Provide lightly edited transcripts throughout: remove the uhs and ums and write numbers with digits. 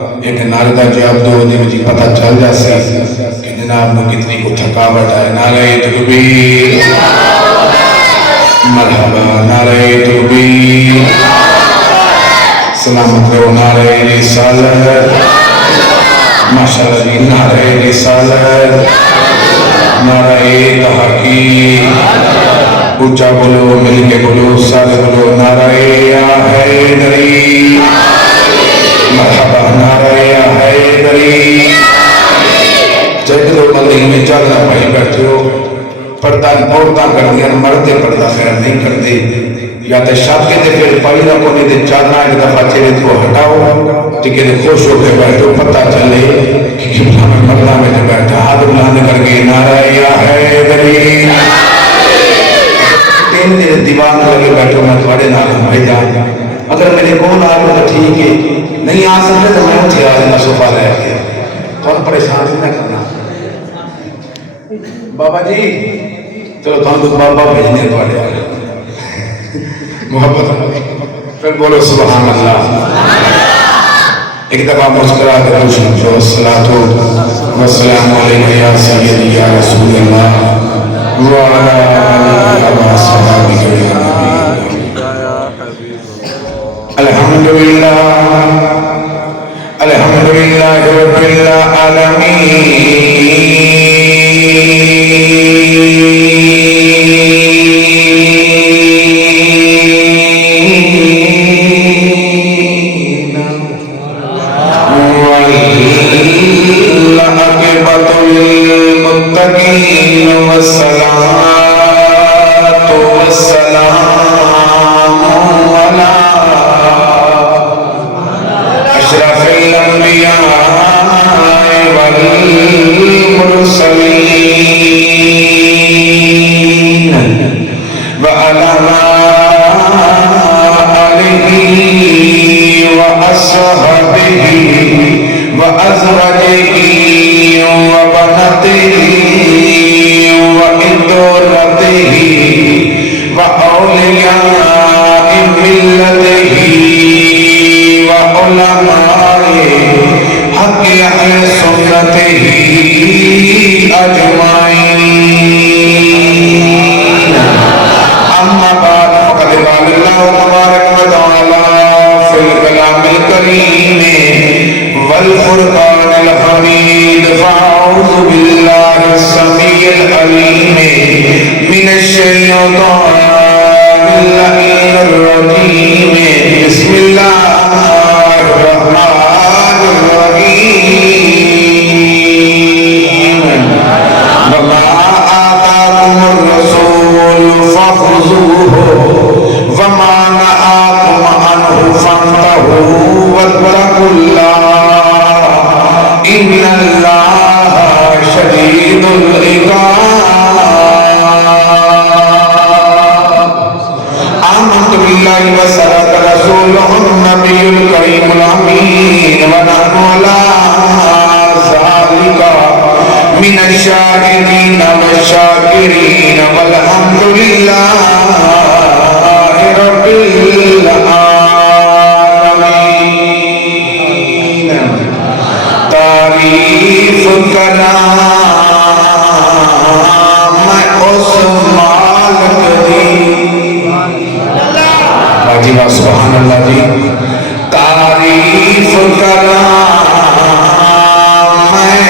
ایک نعرے کا جواب دو دے مجھے پتہ چل جاسے کہ جناب نو کتنی کو تھکاوٹ ہے. نعرہ تکبیر مرحبا. نعرہ تکبیر سلامت رہو. نعرہ رسالت ماشاءاللہ جی. نعرہ رسالت نعرہ تحقیق اونچا بولو مل کے بولو سارے بولو. نعرہ یا حیدری مرحبا. نعرہ یا حیدری. جب لوگ مدینہ میں چادرہ پائی بیٹھے ہو پردہ عورتاں کرتے ہیں مردے پردہ خیر نہیں کرتے یا تے شاپے تے پھر پائی نہ کونے تے چادرہ ایک دفعہ چہرے کو ہٹاؤ ٹکے تے خوش ہو کے بیٹھو پتہ چلے کہ کبھا میں مردہ میں تے بیٹھا ہاتھ بلند کر کے نعرہ یا حیدری. تین دن دیوان لگے بیٹھو میں تھوڑے نام بھائی جان اگر میرے کون آ تو ٹھیک ہے نہیں آ سکتے تو میں اٹھے آ جانا صوفہ رہ کے اور پریشان نہ کرنا. بابا جی چلو تو بابا بھیجنے پڑے محبت پھر بولو سبحان اللہ. ایک دفعہ مسکرا کے روشن جو الصلاۃ والسلام علیک یا سیدی یا رسول اللہ وعلی آلہ وصحبہ یا الحمدللہ الحمدللہ رب العالمین. والعاقبۃ للمتقین والصلاۃ والسلام علی اشرف الانبیاء والمرسلین وعلی آلہ وأصحابہ وأزواجہ وبناتہ وإخوتہ وأولیاء ملتہ وعلماء حق اہل سنتہ اجمعین. اما بعد فقد قال اللہ تبارک و تعالی فی الکلام الکریم والفرقان الحمید. فاعوذ باللہ السمیع العلیم من الشیطان اللعین الرجیم. بسم اللہ الرحمن الرحیم. وما آتاکم الرسول فخذوه وما نهاکم عنه فانتهوا واتقوا اللہ ان اللہ شدید العقاب. آمنت باللہ وصدق رسولہ النبی الکریم الامین ونحن علی ذالک من الشاہدین والشاکرین والحمد للہ رب العالمین. تعریف کرام میں اس مالک دی. باجی با سبحان اللہ جی. تعریف کرام میں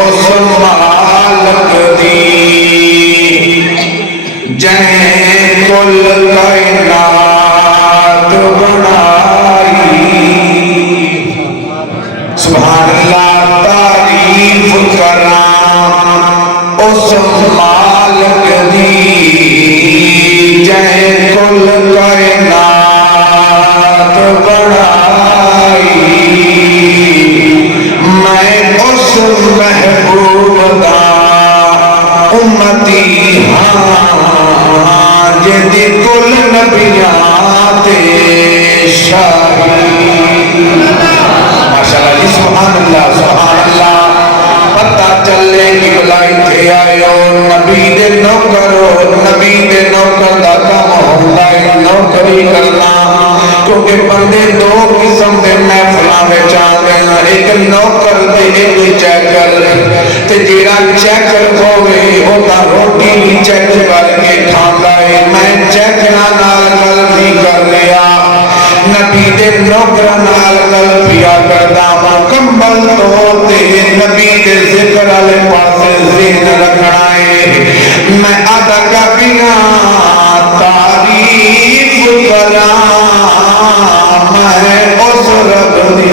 اس مالک دی جہیں کل کائنات بنائی. سبحان اللہ. تعریف کرام اس مالک دی جہیں کل کائنات بنائی. نوکر دے ایک چیکر تے جیڑا چیکر ہوئے ہوتا روٹی بھی چیک کر کے کھاندا ہے میں چیکراں نال گل نہیں کر رہا نبی دے نوکراں نال گل پیا کردا مکمل طور تے نبی دے ذکر والے پاسے ذہن رکھنا ہے میں ادا کبیاں تعریف کراں میں اس رب دی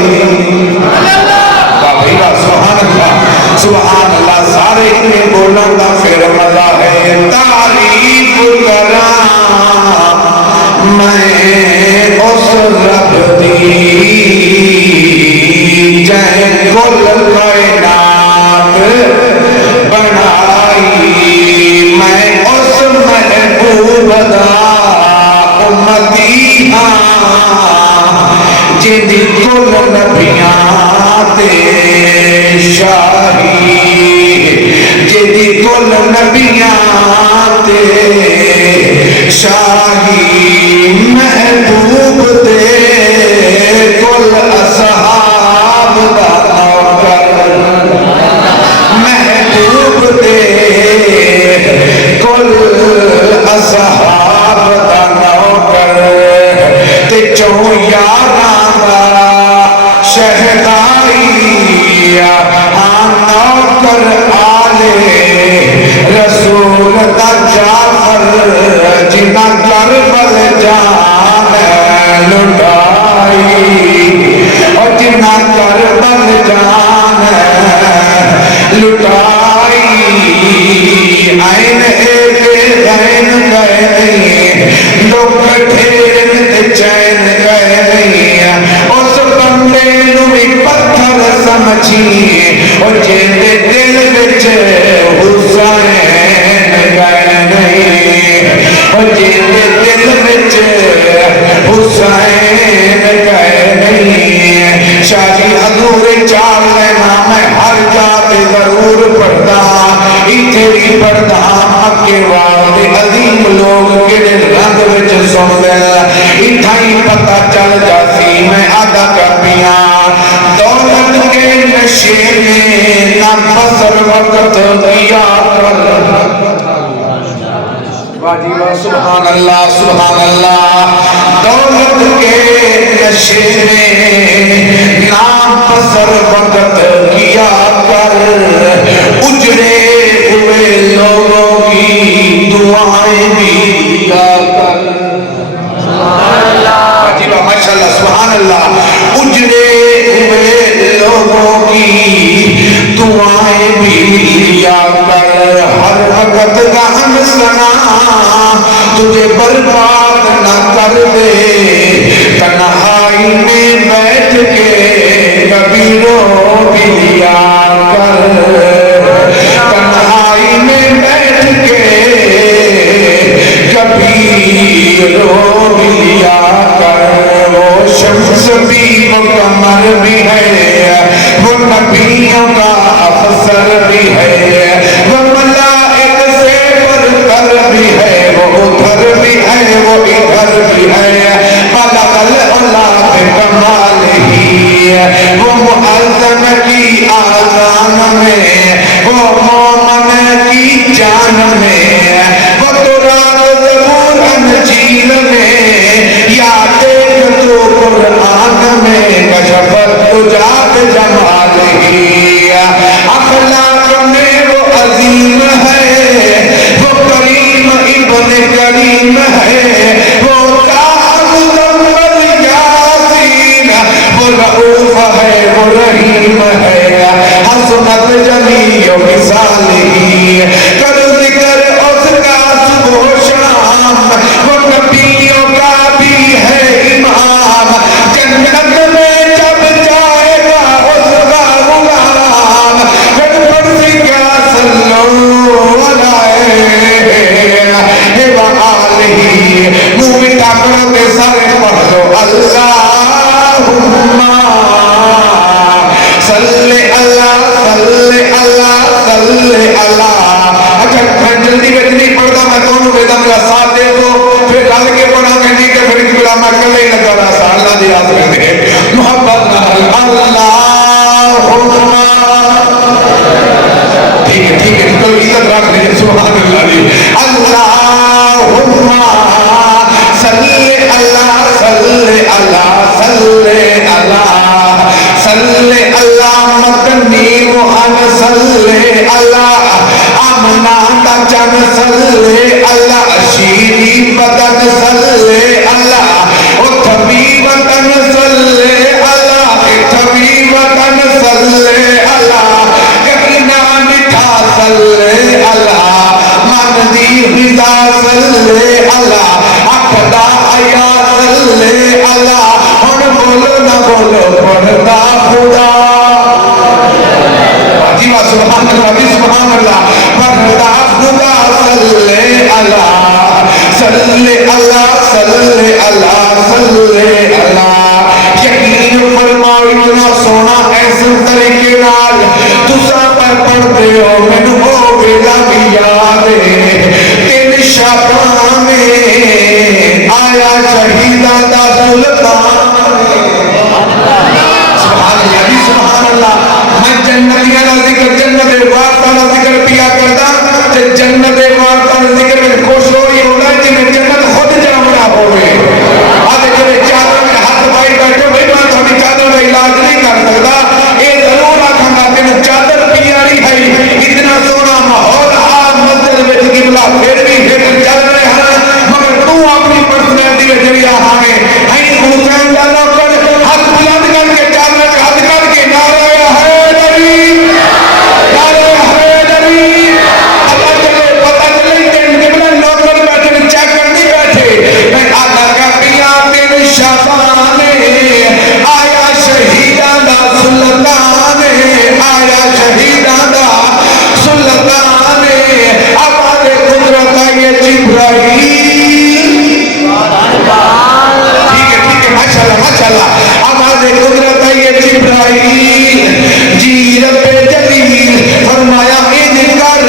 سبحان اللہ سبحان اللہ سارے اتنے بولنا دا پھر مزہ ہے تعریف کراں میں اس رب دی جائے کل کائنات بنائی میں اس محبوب دا امتی جدی کل نبیاں تے شاہی جدی کل نبیاں تے شاہی محبوب دے کل اصحاب دا نوکر محبوب دے کل اصحاب دا نوکر تے چوں یاراں دا شہدائی نوکر آلے رسول دا جعفر جنہ کربل جان لٹائی اور جنہ کربل جان لٹائی عین ایک غین گئے نہیں دکھ ٹھیرن تے چین گئے نہیں اس بندے نو بھی پتھر سمجھی اور جیندے دل وچ حسین گئے نہیں اور جیندے دل وچ حسین گئے نہیں شاہی حضور چار لینا میں ہر جاتے ضرور پڑھتا اتھے بھی پڑھتا مکے والے عظیم لوگ کڑے رنگ وچ سن دے اتھا ہی پتہ چل جاسی میں آدھا کپیاں دولت کے نشے میں نہ بسر وقت دیا کر سبحان اللہ سبحان اللہ دولت کے نشے میں نہ بسر وقت کیا کر اجڑے ہوئے لوگوں کی دعائیں بھی دیا کر سبحان اللہ ماشاءاللہ سبحان اللہ اجڑے ہوئے لوگوں کی دعائیں بھی دیا کر ہر وقت غم سنا تجھے برباد نہ کر دے تنہائی میں بیٹھ کے کبھی رو بھی لیا کر تنہائی میں بیٹھ کے کبھی رو بھی لیا کر وہ شمس بھی وہ قمر بھی ہے وہ نبیوں کا افسر بھی ہے وہ ملائک سے برتر بھی ہے وہ ادھر بھی ہے وہ ادھر بھی ہے بلغ العلا بکمال ہی وہ مؤذن کی آذان میں وہ مومن کی جان میں وہ قرآن زبور انجیل میں یا دیکھ تو قرآن میں کشفت تجات جمال ہی اخلاق میں وہ عظیم ہے وہ کریم ابن کریم ہے وہ کاظم یاسین وہ رؤوف ہے وہ رحیم ہے حسنت جمیع مثالہ کر ذکر اس کا صبح و شام وہ نبیوں کا بھی ہے امام جنت میں جب جائے گا اس کا غلام پھر پڑھ کیا صلو علیہ وآلہ منہ مٹا کر دے سارے پڑھ دو اللہم صلی اللہ صلی اللہ صلی اللہ میں جنتیاں کا ذکر جنت وارثاں کا ذکر پیا کردا تے جنت وارثاں کا ذکر میں خوش ہو رہی ہوگا جنہیں جنت خود جامنا ہوئے آدھے جنہیں چادر میں ہاتھ بھائی بیٹھے بھائی میں تھوڑی چادر کا علاج نہیں کر سکتا یہ ضرور آکھاں گا کہ چادر پیاری ہے اتنا سونا ماحول مسجد میں قبلہ پھر بھی پھر چل رہے ہیں مگر تو اپنی پرسنالٹی کے ذریعہ ہمیں حسین کا نوکر ہاتھ بلند کر کے چادر کا ہاتھ کر کے نعرہ حیدری نعرہ حیدری پتہ چلے کہ قبلہ نوکر بیٹھے چیک کرنی بیٹھے میں آدھا کا پیا تین شابان آیا شہیدان دا سلطان آیا شہیدان دا سلطان آباد قدرت آئیے جبرائیل ٹھیک ہے ماشاءاللہ آباد قدرت آئیے جبرائیل جی رب جلیل فرمایا ان کر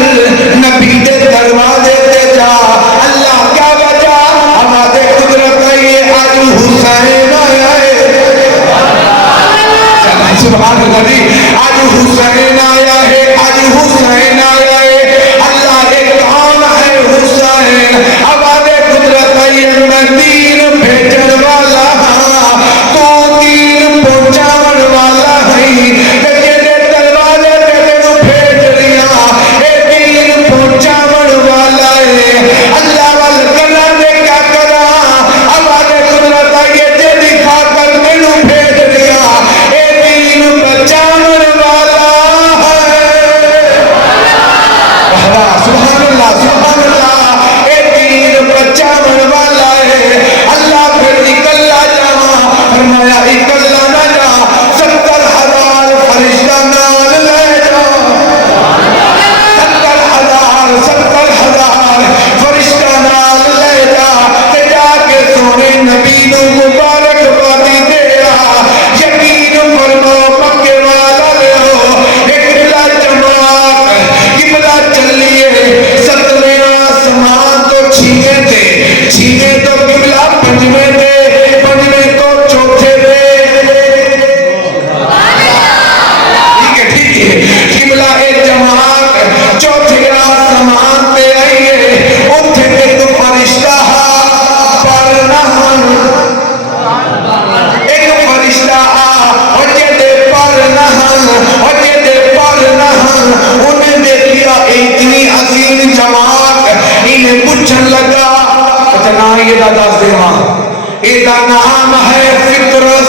نبی دے دروازے تے جا اللہ کیا وجہ آباد قدرت آئیے آج حسین آیا ہے سبحان اللہ جی آج حسین آیا ہے آج حسین آیا ہے اللہ ایک کون ہے حسین آباد قدرت آئیے میں دین بھیجن والا تو دین پہنچاون والا ہے تیرے دروازے پہ تینوں بھیج رہیا اے دین پہنچاون والا ہے اللہ وال کرنا دے کیا کرا آباد قدرت آئیے جے دکھا کر تینوں بھیج رہیا اے دین بچاون والا ہے سبحان اللہ اے دین بچاون والا ہے اللہ پھر اکلا جاواں فرمایا اکلا نہ جا 70,000 فرشتہ نال لے جا 70,000 فرشتہ نال لے جا تے جا کے سونے نبی نو مبارک بادی دے آ یقین فرماؤ مکے والا لو ایک بلا جماعت قبلہ چلیے 7ویں آسمان تو چھینے تو قبلہ 5ویں دے 5ویں تو چوتھے دے ٹھیک ہے قبلہ ایک جماعت چوتھے آسمان تے آئیے اتھے ایک فرشتہ پر نہن ایک فرشتہ اور جدے پر نہن اور جدے پر نہن انہیں دیکھیا اتنی عظیم جماعت انہیں پوچھن لگا اتنا یہ دادا سیما ایدہ نام ہے فطرس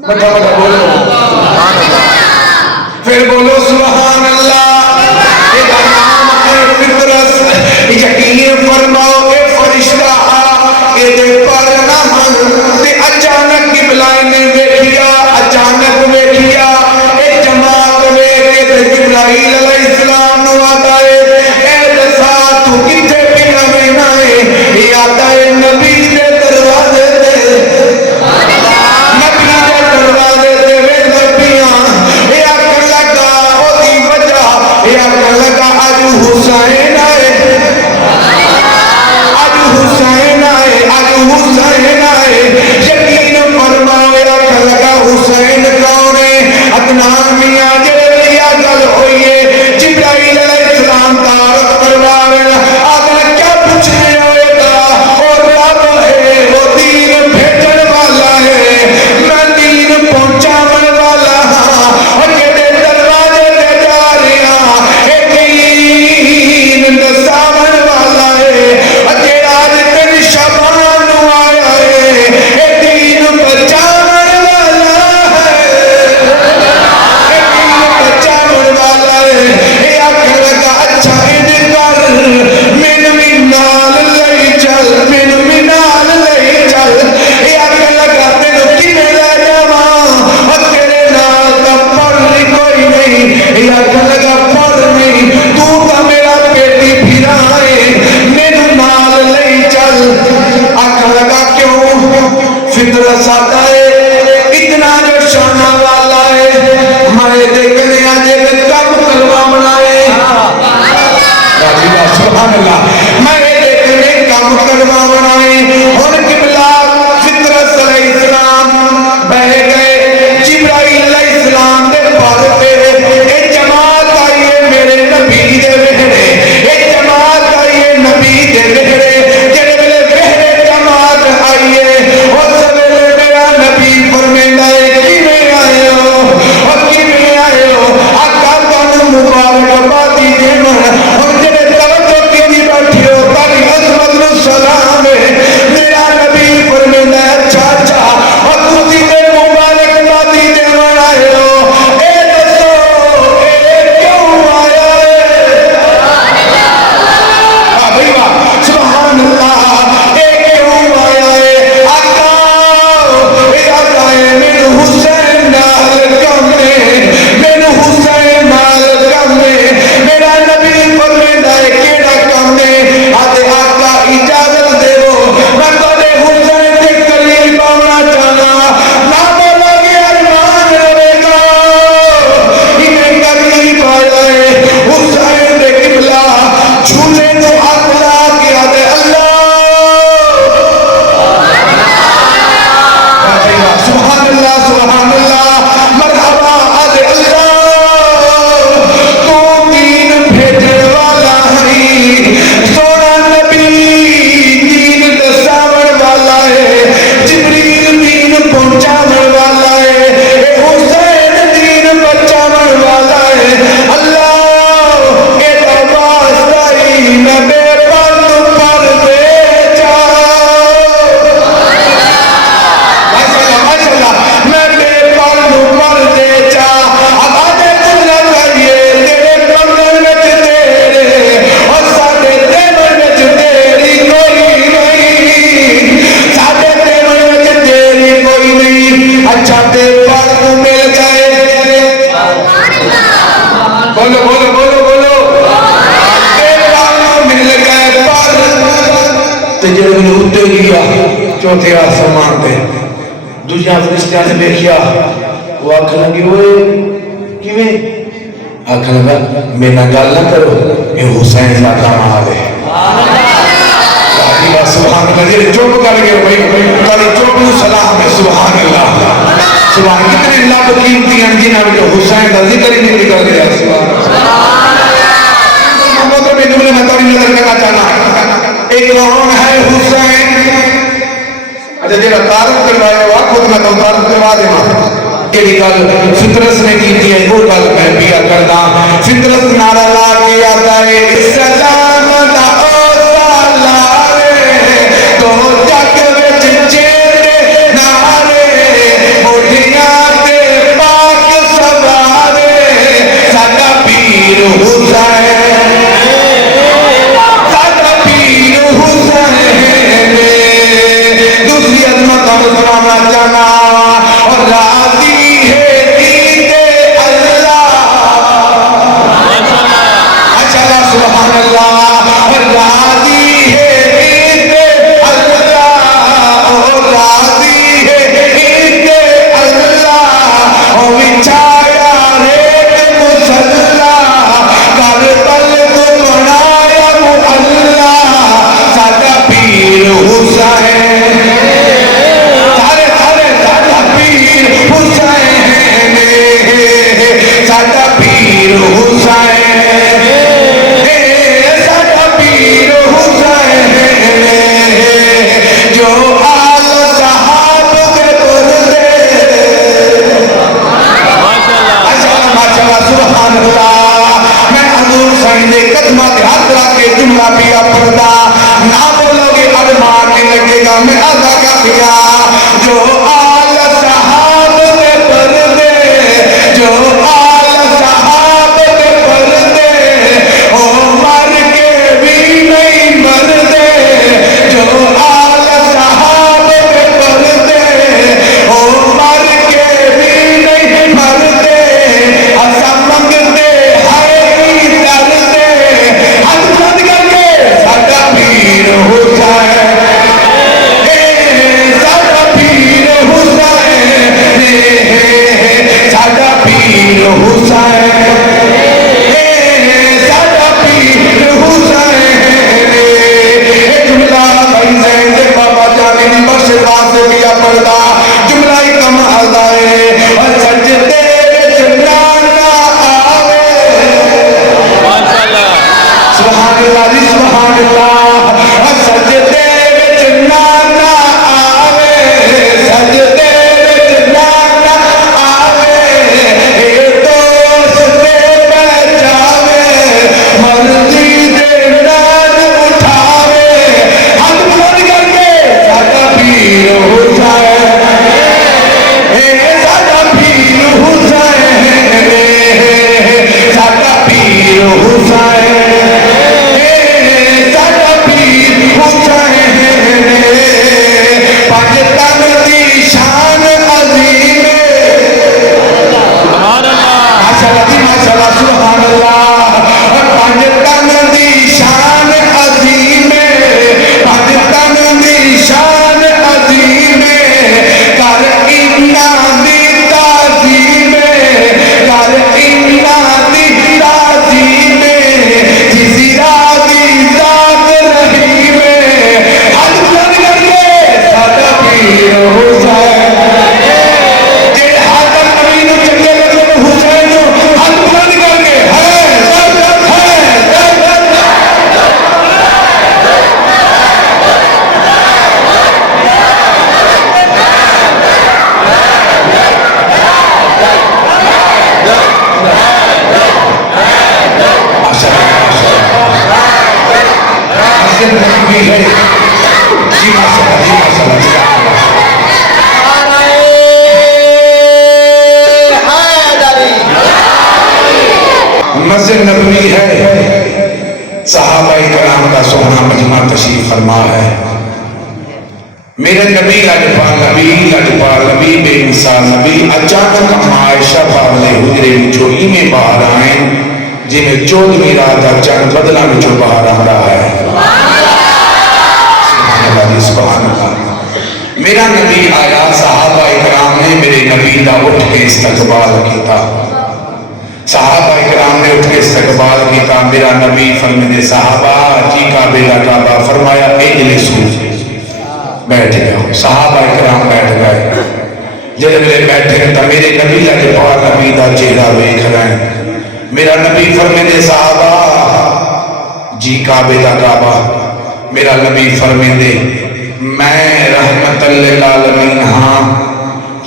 بڑا بولو پھر بولو سبحان اللہ ایدہ نام ہے فطرس یقین فرماؤ اے فرشتہ ایدے پر نہن تے اچانک قبلہ نے دیکھیا اچانک دیکھیا اے جماعت ویکھے تے جبرائیل علیہ السلام نو آتا ہے اے دسا تو کتھے پیا وینا ہے یہ آتا ہے نبی دے دروازے تے نبی دے دروازے تے وینا پیاں یہ آکھن لگا او دی وجہ یہ آکھن لگا آج حسین آئے آج حسین آئے آج حسین آئے یقین فرماؤ آکھن لگا حسین کون ہے عدنان میاں جلیا گل ہوئیے جبرائیل علیہ السلام تعارف کروا رہے ہیں آدھا کیا پوچھنے ہوئے گا اور رب ہے وہ دین بھیجن والا ہے میں دین پہنچاون والا ہاں اور جڑے دروازے تے جا رہے ہیں اے دین دساون والا ہے اور جڑا آج تیری شبان نو آیا ہے اے دین بچاون والا ہے بولو بولو بولو بولو مل گئے پر جب اتے گیا چوتھے آسمان پہ دوسرا فرشتہ نے دیکھا وہ آخر لگی ہوئے کیویں آخر لگا میرا گل نہ کرو یہ حسین کا کمال ہے سبحان اللہ چپ کر گئے بھائی کل چپ نو سلام ہے سبحان اللہ سبحان کتنے لب قیمتی ہیں جنہاں میں حسین کا ذکر ہی نہیں نکل گیا سبحان اللہ میں تمہیں میں تاری نظر کرنا چاہنا ایک کون ہے حسین اچھا جیڑا تعارف کروایا ہوا خود میں تو تعارف کروا دینا کہ گل فطرت نے کی ہے وہ گل میں پیا کردا فطرت نعرہ لا کے آتا ہے سلام دا او سلام تو جگ وچ چیرے نارے مٹھیاں تے پاک سوارے ساڈا پیر حسین ساڈا پیر حسین دوسری عظمت اور سنانا چاہنا اور راضی ہے دید اللہ اچھا سبحان اللہ اور راضی ہے دید اللہ اور راضی ہے دید اللہ اور بچھایا ریت مسلح کربل کو بنایا محلہ ساڈا پیر حسین ساڈا پیر حسین ساڈا پیر حسین جو آل صحاب کے پردے ماشاءاللہ سبحان اللہ میں حضور سائن دے قدمہ دے ہاتھ رکھ کے جملہ پیا پڑھتا نہ بولو گے ارمان نہیں لگے گا میں ادا کا پیا جو آل صحاب کے پردے جو آل صحاب کے پردے او مر کے بھی نہیں مردے جو آل صحاب کے پردے او مر کے بھی نہیں مردے اسا منگتے ہائے دردے ہاتھ بلند کر کے ساڈا پیر حسین ساڈا پیر حسین ساڈا پیر حسین ساڈا پیر حسین جملہ بھائی زین دے بابا جانے دی بخش واسطے کیا پڑھتا جملہ ہی کم آدائے اور سجدے وچ نانا آوے سبحان اللہ جی سبحان اللہ اور سجدے وچ نانا آوے سجدے وچ نانا آوے اے دوست دے بچاوے مرضی دے نان اٹھاوے ہاتھ بلند کر کے ساڈا پیر حسین ساڈا پیر حسین ساڈا پیر حسین ساڈا پیر حسین پاکستان دی شان عظیم ماشاءاللہ سبحان اللہ پاکستان دی شان عظیم پاکستان دی شان عظیم کر انہاں دی تعظیم کر انہاں دی تعظیم جسی راضی ذات رحیم ہاتھ بلند کر کے ساڈا پیر حسین جے حاضر نبی نو چنگے لگے حسین نو ہاتھ بلند کر کے ہے درد ہے مسجد نبوی ہے صحابہ کرام کا سونا مجمع تشریف فرما ہے میرے نبی لجپال نبی بے مثال نبی اچانک عائشہ باولے حجرے میں باہر آئیں جی میں 14ویں رات کا چند بدلا میں جو باہر آ رہا ہے. سبحان اللہ. میرا نبی آیا, صحابہ اکرام نے میرے نبی دا اٹھ کے استقبال کیتا. صحابہ اکرام نے اٹھ کے استقبال کیتا. میرا نبی فرمانے صحابہ جی کعبے دا کعبہ, فرمایا اجلسو, بیٹھ گئے. صحابہ اکرام بیٹھ گئے. جب میرے بیٹھے تو میرے نبی کے پاس نبی دا چہرہ دیکھ رہے ہیں. میرا نبی فرمانے صحابہ جی کعبے دا کعبہ. میرا نبی فرمانے میں رحمت للعالمین ہاں.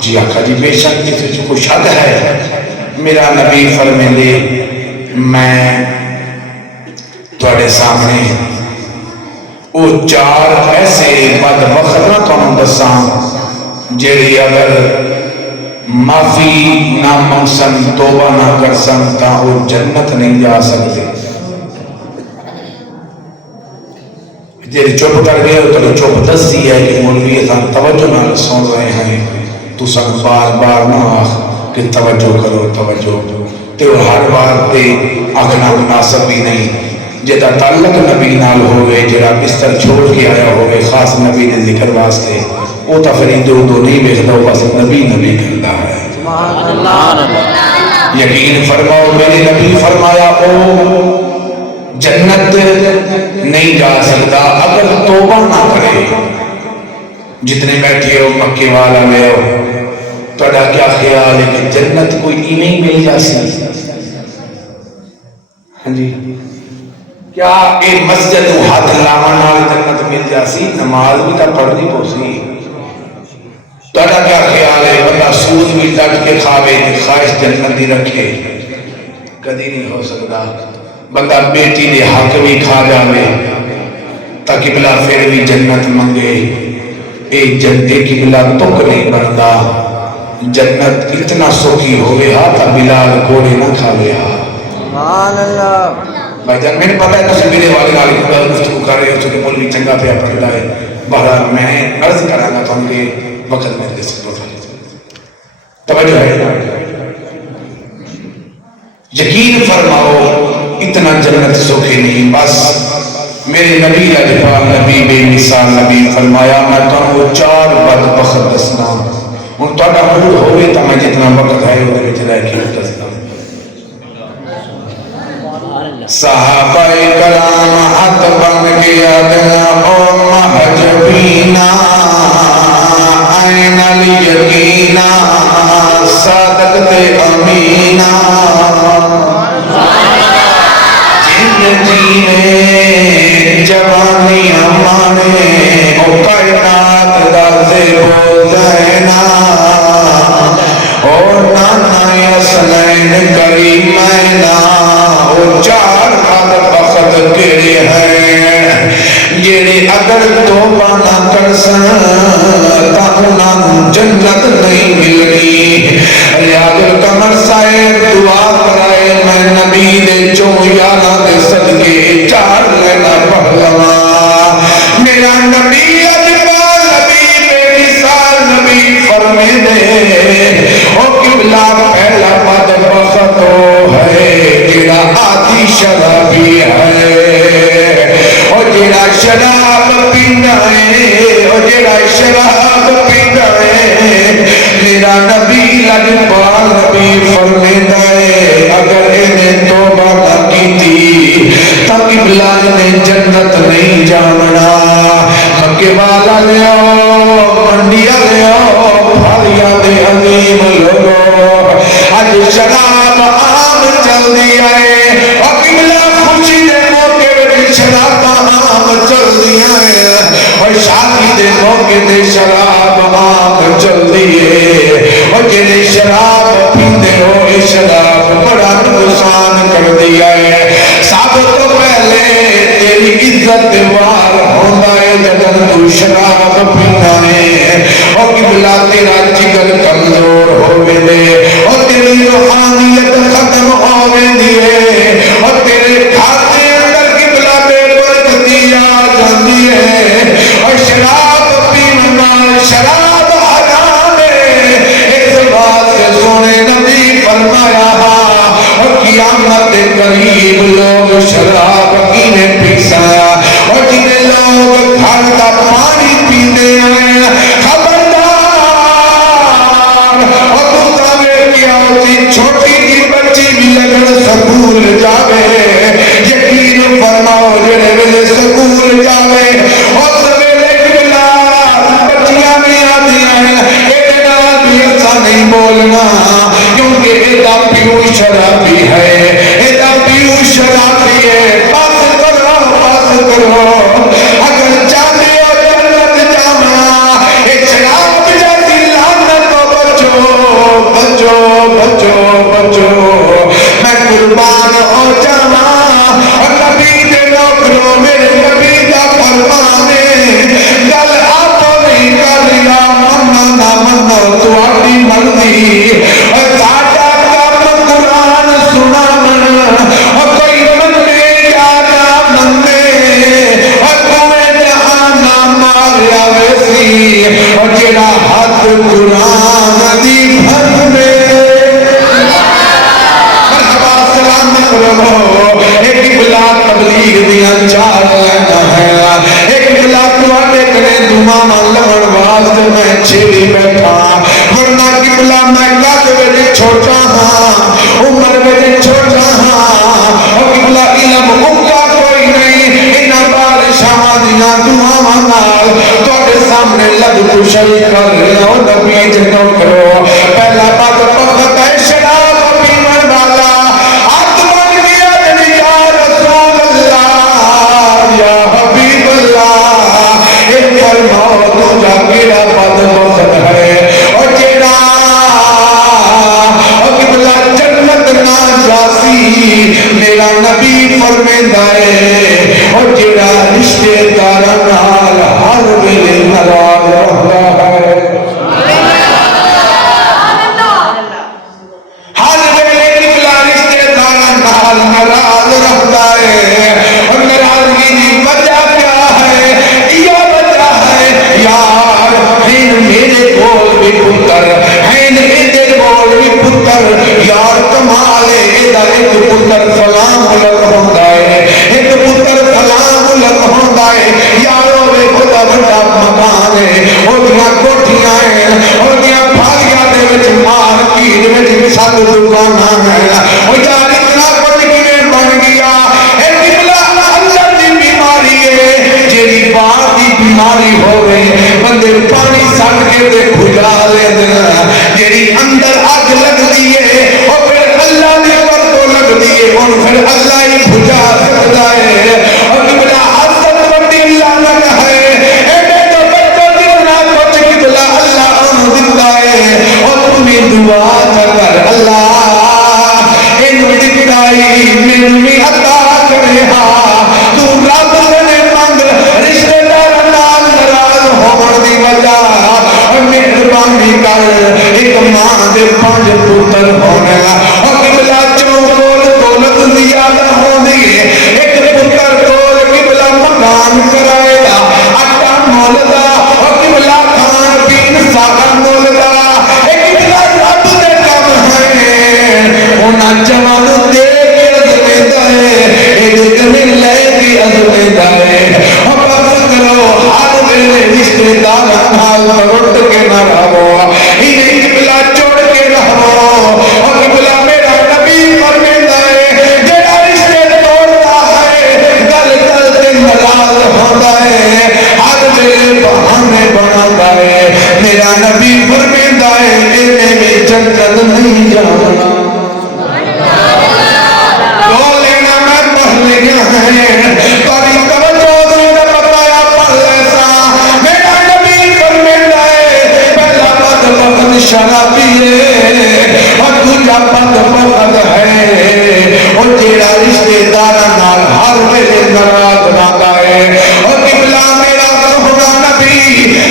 جی آقا جی بے شک کسی سے کوئی شک ہے. میرا نبی فرمانے میں تھوڑے سامنے وہ 4 ایسے بدبختاں تانوں دساں جڑی اگر معافی نہ منگسن, توبہ نہ کرسن تا وہ جنت نہیں جا سکتے. جی چپ کر گئے ہو تو چپ دسی ہے کہ مولوی سان توجہ نہ سن رہے ہیں. تو سن بار بار نہ آخ کہ توجہ کرو توجہ. تو ہر بار تے آخنا مناسب بھی نہیں. جیتا تعلق نبی نال ہوئے, جڑا بستر چھوڑ کے آیا ہوئے خاص نبی نے ذکر واسطے, وہ تا پھر ادھر ادھر نہیں بیچتا, بس نبی نبی کرتا ہے. یقین فرماؤ میرے نبی فرمایا او جنت نہیں جا سکتا اگر توبہ نہ کرے. جتنے بیٹھے ہو مکے والا لے ہو, تھوڑا کیا خیال ہے کہ جنت کوئی ایویں مل جا سکتی؟ ہاں جی, کیا اے مسجد ہاتھ لاون نال جنت مل جا سی؟ نماز بھی تو پڑھنی پو سی. تھوڑا کیا خیال ہے بندہ سود بھی ڈٹ کے کھاوے خواہش جنت دی رکھے؟ کدی نہیں ہو سکتا. بندہ بیٹی دے حق بھی کھا جاوے تاکہ بلا پھر بھی جنت منگے. ایک جنتے کی بلا تک نہیں بنتا. جنت اتنا سوکھی ہوئے ہاں تا بلال گھوڑے نہ کھاوے ہاں. سبحان اللہ. بھائی جان میں نے پتا ہے تسی میرے والے نال گفتگو کر رہے ہو کہ مولوی چنگا پیا پڑھتا ہے. بہرحال میں عرض کراں گا تم کے وقت میں دے سکتا توجہ ہے. یقین فرماؤ اتنا جنت سوکھی نہیں. بس میرے نبی اجپال نبی بے مثال نبی فرمایا میں تمہیں 4 بدبخت دسنا. ہوں تا موڈ ہوئے تو میں جتنا وقت ہے وہ رہ کے دسنا. صحابہ کرام ہاتھ بن گیا دنا او محجبینا این الیقینا صادق امینا جن جینے جوانی امانے او کائنات دا زیبو زینا او نانا یسنین کریمینا. او 4 بدبخت کیڑے ہیں جیڑے اگر توبہ نہ کرسن تا انہاں جنت نہیں ملنی. ریاض القمر صاحب دعا کرائے میں نبی دے 4 یاراں دے صدقے 4 لینا پڑھ لواں. میرا نبی اجمال نبی بے مثال نبی فرمے دے او قبلہ پہلا بدبخت ہے جڑا آدھی شرابی ہے. او جڑا شراب پیندا ہے, او جڑا شراب پیندا ہے, میرا نبی لجپال نبی فرماتا ہے اگر انہیں توبہ نہ کیتی تا قبلہ نے جنت نہیں جانا. مکے والا لیو منڈیا لیو بھاریا دے عظیم لوگو, اج شراب عام چل دی ہے اور قبلہ خوشی دے موقع میں شراب عام چل دی ہے اور شادی دے موقع دے شراب عام چل دی ہے. اور جنہیں شراب پیندے ہو شراب بڑا نقصان کر دیا ہے. سب تو پہلے تیری عزت وار ہوتا ہے جب تو شراب پینا ہے. اور قبلہ تیرا جگر کمزور ہوئے دے اور تیری روحانیت ختم ہوئے دیئے اور تیرے کھاتے اندر قبلہ بے برکتی آ جاندی ہے. اور شراب پینا شراب حرام ہے. اس بات سے سونے نبی فرمایا اور قیامت قریب دا پانی پیندے ہیں خبردار اور تاوے کیا ہوتی چھوٹی جی بچی بھی اگر سکول جاوے یقین فرماؤ جڑے ویلے سکول جاوے اور سویرے کبلا بچیاں بھی آتی ہیں ایڈا بھی ایسا نہیں بولنا کیونکہ ایڈا پیو شرابی ہے ایڈا پیو شرابی ہے پاس کرو اگر چاہتے ہو جنت جانا اے شراب جیسی لعنت تو بچو بچو بچو بچو میں قربان ہو جانا اور نبی دے نوکروں میرے نبی کا فرمان ہے گل آپ نہیں کر یا مننا نہ مننا تہاڈی مرضی اور ساڈا کم قرآن سنا من اور کوئی مننے یا نہ مننے اور کوئی جہاں نہ ماریا ویسی اور جڑا حد قرآن دی بھر میں مرحبا سلامت رہو ایک بلا تبلیغ دیا چار لینا ہے ایک بلا تواڈے کنے دعا لگن واسطے میں چھڑی بیٹھا ورنہ کی بلا میں قد وچ چھوٹا ہاں عمر وچ چھوٹا ہاں اور کی بلا علم عمدہ کوئی نہیں انہاں بارشاں دیاں دعاواں نال تواڈے سامنے لگ کشل کر رہا ہوں نبی جنوں کرو پہلا بات وقت ہے شراب پیمن والا ہاتھ بن گیا یا رسول اللہ یا حبیب اللہ ایک فرماؤ تو جا کیڑا بد وقت ہے اور جیڑا اور قبلہ جنت نہ جاسی میرا نبی فرمیندہ ہے اور جیڑا رشتے داراں نال ہر ویلے ناراض رہتا ہے ہر ویلے قبلہ رشتے داراں نال ناراض رہتا ہے اور ناراضگی کی وجہ کیا ہے یہ وجہ ہے یار ہیں میرے کول بھی پتر ہیں میرے کول بھی پتر یار کمال ہے ایک پتر فلاں ملک ہوندا ہے ایک پتر فلاں ملک ہوندا ہے یارو وے خدا بڑا مکان ہے اودیاں کوٹھیاں ہیں اودیاں پھالیاں دے وچ مارکیٹ وچ سب دکاناں ہیں او یار اتنا کچھ کیویں بن گیا اے قبلہ اللہ دی بیماری ہے جیڑی باہر دی بیماری ہوے بندے پانی سٹ کے تے بجھا لیندے جیڑی اندر اگ لگدی ہے او پھر اللہ دی پر تو لگدی ہے اور پھر اللہ ہی بجھا سکدا ہے اور قبلہ حسد بڑی لعنت ہے ایڈے تو بچوں دی نہ کچھ قبلہ اللہ انہوں دتا ہے اور تمہیں دعا کر اللہ اینوں دتا ہے مینوں بھی عطا کرے ہاں تو رب نے منگ رشتے دار نال ناراض ہون دی وجہ مہربانی کر ایک ماں دے 5 پتر ہونے گا اور قبلہ چوں کول دولت زیادہ ہوندی ہے ایک پتر کول قبلہ مکان کرائے گا آٹا مول دا اور قبلہ کھان پین سارا مول دا ایک قبلہ رب دے کم ہے انہاں جوان دے کے ازمیندہ ہے ایک ملے کی ازمیندہ ہے اور بس کرو ہر ویلے رشتے دار نال رٹ کے نہ رہو انہیں قبلہ چھوڑ کے رہو اور قبلہ میرا نبی فرمیندہ ہے جڑا رشتے توڑتا ہے گل گل تے ناراض ہوتا ہے ہر ویلے بہانے بناتا ہے میرا نبی فرمیندہ ہے انہیں میں جنت نہیں جانا بڑی توجہ سے بتایا پڑھ لیسا میرا نبی فرمیندہ ہے پہلا بد وقت شرابی ہے اور دوجا بد وقت ہے اور جیڑا رشتے داراں نال ہر ویلے ناراض رہتا ہے اور قبلہ میرا سونا نبی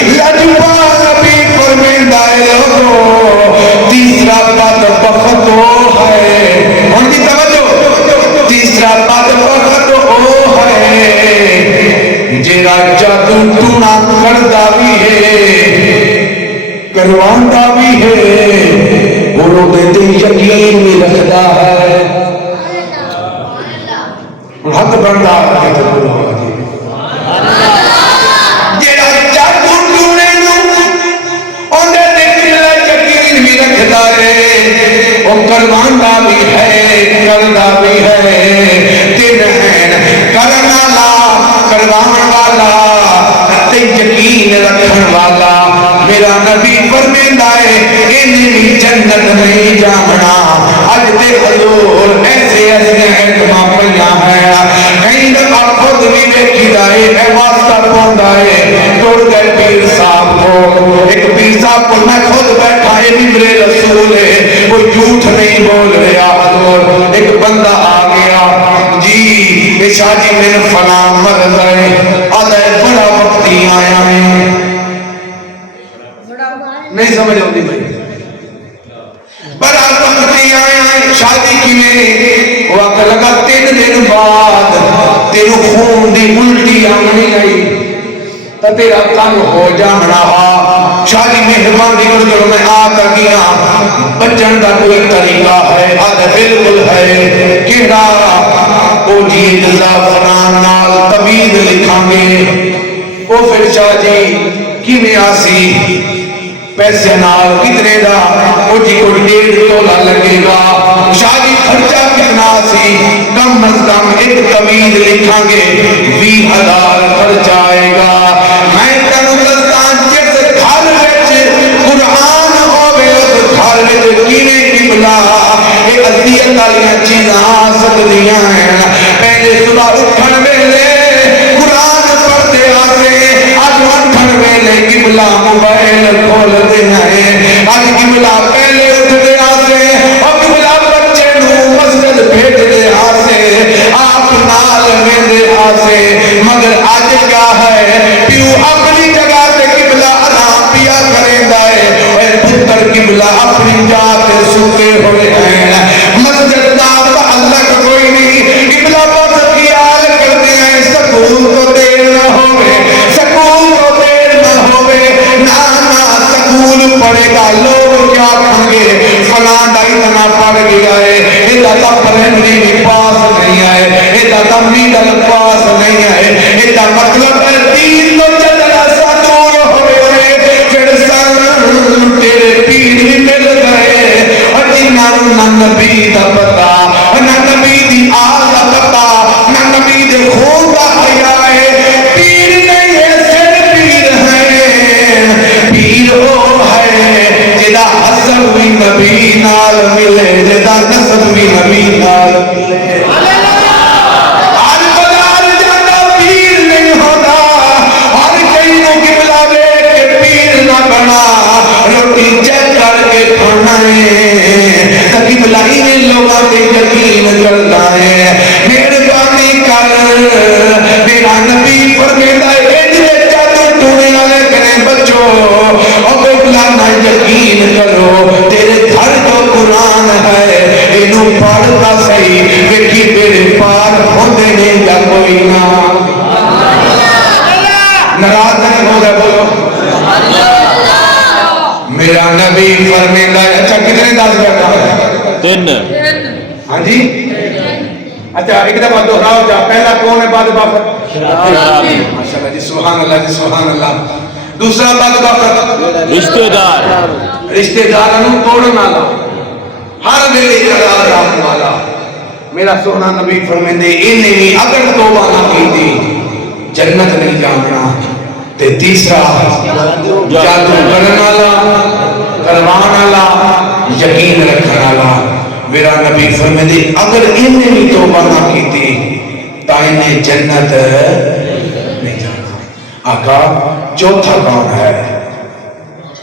لجپال نبی فرمیندہ ہے لوگو تیسرا بد وقت وہ ہے ان کی توجہ تیسرا بد وقت وہ ہے جیڑا جادو ٹونا کردا بھی ہے کرواندا بھی ہے اور دے تے یقین بھی رکھدا ہے حق بندا ہے کروانا بھی ہے کرنا بھی ہے تین کرن والا کروان والا تے یقین رکھن والا میرا نبی فرمیندا ہے انہیں جنت نہیں جانا اج تے حضور ایسے احکام پیا ہے کہیں دفعہ خود بھی دیکھیدا ہے اے واسطہ پوندا ہے توڑ گئے پیر صاحب کو ایک پیر صاحب کو میں خود بیٹھا ہے میرے رسول ہے وہ جھوٹ نہیں بول رہا حضور ایک بندہ آ گیا جی شاہ جی میرے فلاں مرض ہے آدھا بڑا وقتی آیا ہے نہیں سمجھ آتی بھائی بڑا وقتی آیا ہے شادی کی میں وقت لگا 3 دن بعد تیرو خون دی الٹی آمنی آئی تو تیرا کن ہو جانا شادی مہربانی کر جو میں آ کر گیا بچن کا کوئی طریقہ ہے آدھا بالکل ہے کہنا او جی جزا فران نال طبید لکھاں گے او پھر شاہ جی کی میں آسی پیسے نال کتنے دا او جی کو 1.5 تولہ لگے گا شاہ جی خرچہ کتنا سی کم از کم ایک طویل لکھاں گے 20,000 خرچہ آئے گا میں تنو دستان جس گھر وچ قرآن ہوئے اس گھر وچ کینے قبلہ ایک عذیت والیاں چیزاں آ سکدیاں ہیں پہلے صبح اٹھن ویلے قرآن پڑھتے آتے اج اٹھن ویلے قبلہ موبائل کھول دے ہیں اج قبلہ پہلے اٹھتے آتے اور قبلہ بچے نو مسجد بھیج دے آتے آپ نال میں دے آتے مگر آج کیا ہے پیو اپنی جگہ تے قبلہ ادا پیا کریں دائے اور پتر قبلہ اپنی جاتے سوتے ہوئے ہیں مسجد دا تعلق کوئی نہیں قبلہ پر خیال کرتے ہیں سکول کو دیر نہ ہوئے سکول کو دیر نہ ہوئے نانا سکول پڑھے گا لوگ کیا کھنگے فلان دا اتنا پڑھ گیا ہے ادھا تا پرہنری بھی پاس نہیں آئے ادھا تا میڈل پاس نہیں آئے ادھا مطلب ہے دین تو جدہ سا دور ہوئے پھر سن تیرے پیر بھی مل گئے اور جنہاں نبی دا پتا نہ نبی دی آل دا پتا نہ نبی دے خون دا حیاء ہے پیر نہیں ہے سر پیر ہے پیر وہ ہے جدا حسن بھی نبی نال ملے جدا نسب بھی نبی نال ملے آج بلال جانا پیر نہیں ہوتا اور کئی نو کی بلاوے کہ پیر نہ بنا روٹی چیک کر کے کھانا ہے تاکہ بلائی نے لوگوں پہ یقین کرنا ہے مہربانی کر میرا نبی فرمیدا ہے جے جادو ٹونے والے کریں بچو اور بلانا یقین کرو تیرے گھر جو قرآن ہے انہوں پڑھتا صحیح ویکھی تیرے پار ہوندے نہیں یا کوئی نہ ناراض نہیں ہو گیا بولو میرا نبی فرمیدا ہے اچھا کتنے 10 بیٹھا ہے 3 ہاں جی اچھا ایک دفعہ دہراؤ جا پہلا کون ہے بعد بافر ماشاءاللہ جی سبحان اللہ جی سبحان اللہ دوسرا بعد بافر رشتہ دار رشتہ داروں توڑن والا ہر ویلے قرار رکھنے والا میرا سونا نبی فرمیندے انہیں بھی اگر توبہ نہ کی تھی جنت نہیں جانا تے تیسرا جادو کرن والا کروان والا یقین رکھنے والا میرا نبی فرمیندے اگر انہیں بھی توبہ نہ کی تھی تا انہیں جنت نہیں جانا آقا چوتھا کون ہے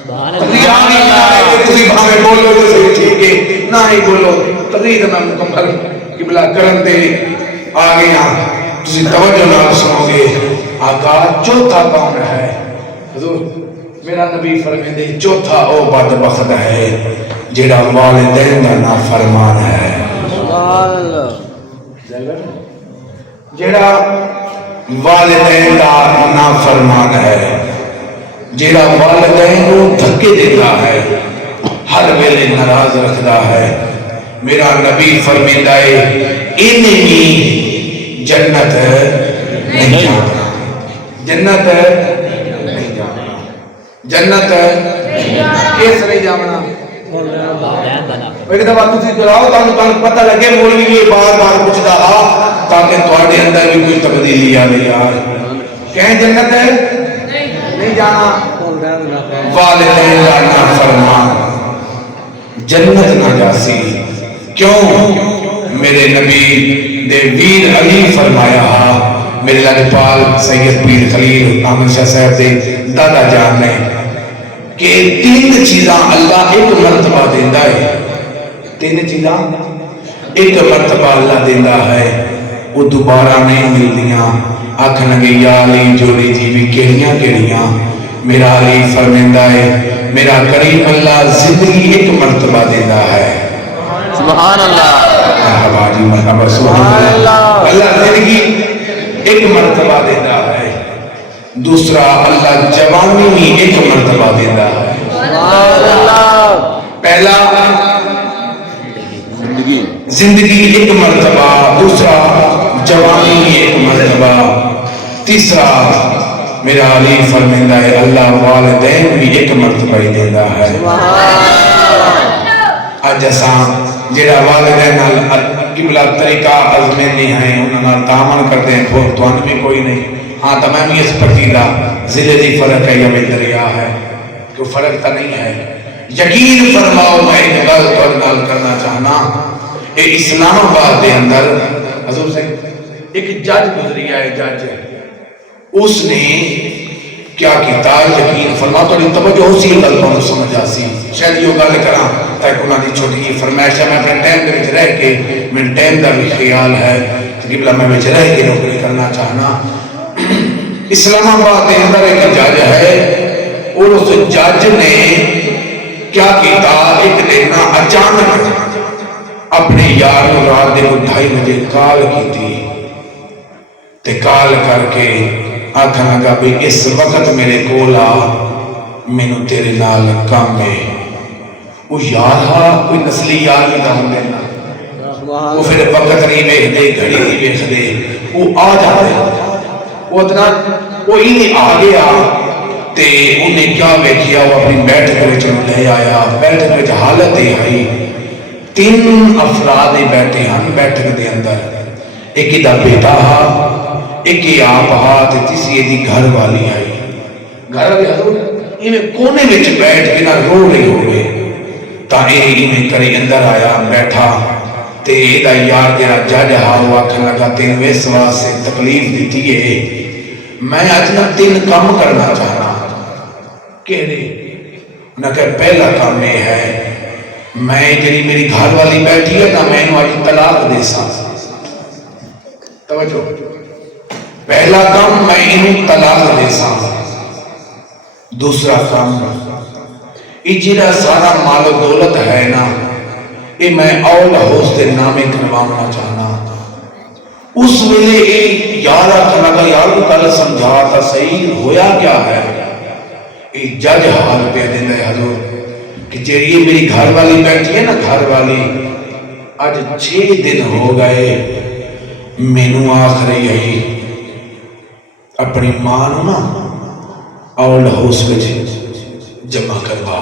تقریباً کسی بھامے بولو تو صحیح ٹھیک ہے نہ ہی بولو تقریباً میں مکمل قبلہ کرن دے آگیا تسی توجہ نہ سنو گے آقا چوتھا کون ہے حضور میرا نبی فرمیندے چوتھا او بدبخت ہے جیڑا والدین دا نافرمان ہے جیڑا والدین دا نافرمان ہے جیڑا والدین کو دھکے دیتا ہے ہر ویلے ناراض رکھتا ہے میرا نبی فرمیندہ ہے انہیں بھی جنت نہیں جانا جنت نہیں جانا جنت کیس نہیں جانا ایک دفعہ تسی دلاؤ تانوں پتہ لگے مولوی یہ بار بار پوچھدا آ تاکہ تواڈے اندر بھی کوئی تبدیلی آوے یار کہیں جنت ہے نہیں جانا والدین کا نافرمان جنت نہ جاسی کیوں میرے نبی دے ویر علی فرمایا میرے لاجپال سید پیر خلیل احمد شاہ صاحب دے دادا جان نے کہ تین چیزاں اللہ ایک مرتبہ دیندہ ہے تین چیزاں ایک مرتبہ اللہ دیندہ ہے وہ دوبارہ نہیں ملدیاں آکھن لگے یا علی جوڑی تھی بھی کہڑیاں میرا علی فرمیندہ ہے میرا کریم اللہ زندگی ایک مرتبہ دیندہ ہے سبحان اللہ مرحبا جی مرحبا سبحان اللہ اللہ زندگی ایک مرتبہ دیتا ہے دوسرا اللہ جوانی بھی ایک مرتبہ دیتا ہے پہلا زندگی ایک مرتبہ دوسرا جوانی ایک مرتبہ تیسرا میرا علی فرمیندہ ہے اللہ والدین بھی ایک مرتبہ ہی دیتا ہے آج اساں جڑا والدین قبلہ طریقہ عظمین نہیں ہیں انہوں نے تعامل کرتے ہیں پھر تو ان میں کوئی نہیں ہاں تمام اس پتیلا ضلع دی فرق ہے یا میں دریا ہے کہ فرق تا نہیں ہے یقین فرماؤ میں ایک گل تو نال کرنا چاہنا کہ اسلام آباد دے اندر حضور سے ایک جج گزری ہے جج اس نے کیا کیتا یقین فرما تو توجہ اسی گل کو سمجھ آسی شاید یہ گل کراں تاکہ انہوں نے چھوٹی فرمائش ہے میں اپنے ٹائم دے وچ رہ کے میرے ٹائم دا بھی خیال ہے کہ قبلہ میں وچ رہ کے نوکری کرنا چاہنا اسلام آباد کے اندر ایک جج ہے اور اس جج نے کیا کیتا ایک دن اچانک اپنے یار کو رات دے 2:30 بجے کال کی تے کال کر کے آکھن لگا بھی اس وقت میرے کولا مینوں تیرے نال کام ہے وہ یار ہاں کوئی نسلی یار بھی ہوں دینا وہ پھر وقت نہیں ویکھ دے گھڑی نہیں ویکھ دے وہ آ جاتے وہ اتنا وہ انہیں آ گیا تے انہیں کیا ویکھیا وہ اپنی بیٹھک وچ لے آیا بیٹھک وچ حالت یہ آئی 3 افراد بیٹھے ہیں بیٹھک دے اندر ایک دا بیٹا ہا ایک آپ ہا تے تیسری دی گھر والی آئی گھر والی حضور انہیں کونے وچ بیٹھ کے نہ رو رہی ہوئے تا انہیں کرے اندر آیا بیٹھا تے دا یار جڑا جج ہا وہ آکھن لگا تینوں اس واسطے تکلیف دیتی ہے میں اج نہ 3 کام کرنا چاہنا کہڑے نہ کہ پہلا کام یہ ہے میں جڑی میری گھر والی بیٹھی ہے نہ میں انہوں آج طلاق دے سا توجہ پہلا کام میں انہوں طلاق دے سا دوسرا کام یہ جڑا سارا مال و دولت ہے نا یہ میں اول ہاؤس دے نامے کروانا چاہنا اس ویلے یہ یار آکھنا کا یار کو کل سمجھا تھا صحیح ہویا کیا ہے یہ جج حال پہ دینا ہے حضور کہ جیڑی میری گھر والی بیٹھی ہے نا گھر والی آج 6 دن ہو گئے مینوں آخری آئی اپنی ماں نا اول ہاؤس میں جمع کروا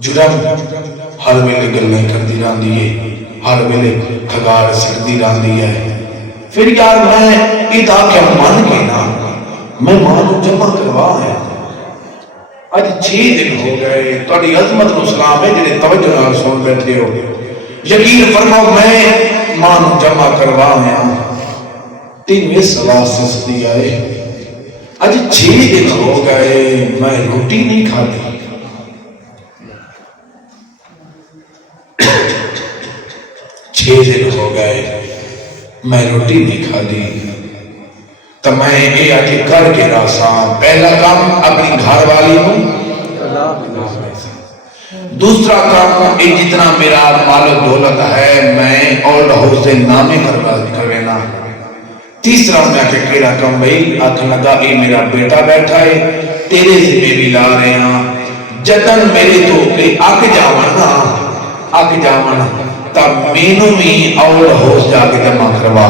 جرم ہر ویلے گلیں کردی راندی ہے ہر ویلے کھگار سردی راندی ہے پھر یار میں ادا کیا مان کے نا میں ماں کو جمع کروا ہے آج 6 دن ہو گئے تھوڑی عظمت و سلام ہے جنہیں توجہ نال سن بیٹھے ہو یقین فرماؤ میں ماں کو جمع کروا ہے 3 سوال سے صدی آئے آج 6 دن ہو گئے میں روٹی نہیں کھا دی 6 دن ہو گئے میں روٹی نہیں کھا دی تو میں یہ آج کر کے راسا پہلا کام اپنی گھر والی ہوں دوسرا کام یہ جتنا میرا مال و دولت ہے میں اولڈ ہاؤس سے نامے کروانا تیسرا میں کہ کیڑا کام بھائی آکھن لگا یہ میرا بیٹا بیٹھا ہے تیرے ذمہ بھی لا رہے ہیں جتن میرے تو آکھ جاوانا تب مینوں بھی اولڈ ہاؤس جا کے جمع کروا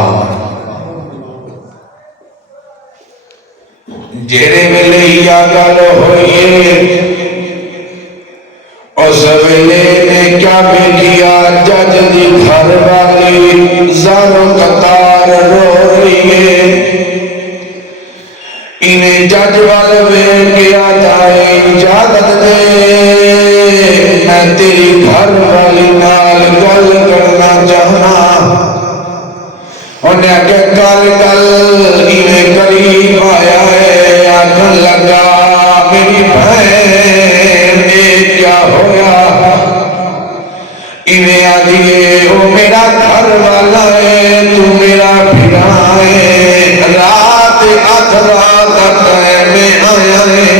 جیرے ویلے یا گل ہوئیے اس ویلے نے کیا کیا، جج دی گھر والی زاروں قطار رو رہی ہے، انہیں جج والے کیا جائے اجازت دے، میں تیری گھر والی نال گل کرنا چاہنا۔ انہیں کہ کل انہیں قریب آیا ہے، آکھن لگا میری بہن یہ کیا ہویا، انہیں آدھیے وہ میرا گھر والا ہے، تو میرا بھیڑا ہے، رات اتھرا تک میں آیا ہے،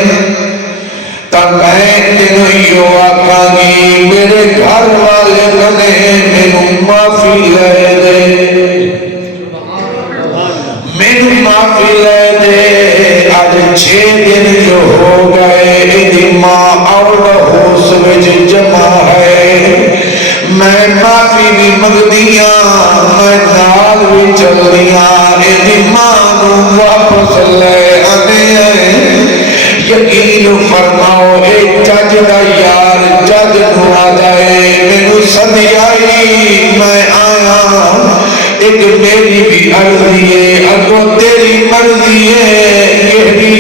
تب میں تینوں یوں آکھاں گی میرے گھر والے کنے میں معافی لے دے، میں معافی لے دے۔ آج 6 دن جو ہو گئے ادھی ماں اور بہوس وچ جمع ہے، میں معافی بھی مگدیاں، میں نال بھی چل دیاں، ادھی ماں نو واپس لے آنے ہیں۔ یقین فرماؤ اے جج دا یار جج نو آ جائے میرے سدی آئی میں آیا، ایک میری بھی عرضی ہے اگو تیری مرضی ہے، یہ بھی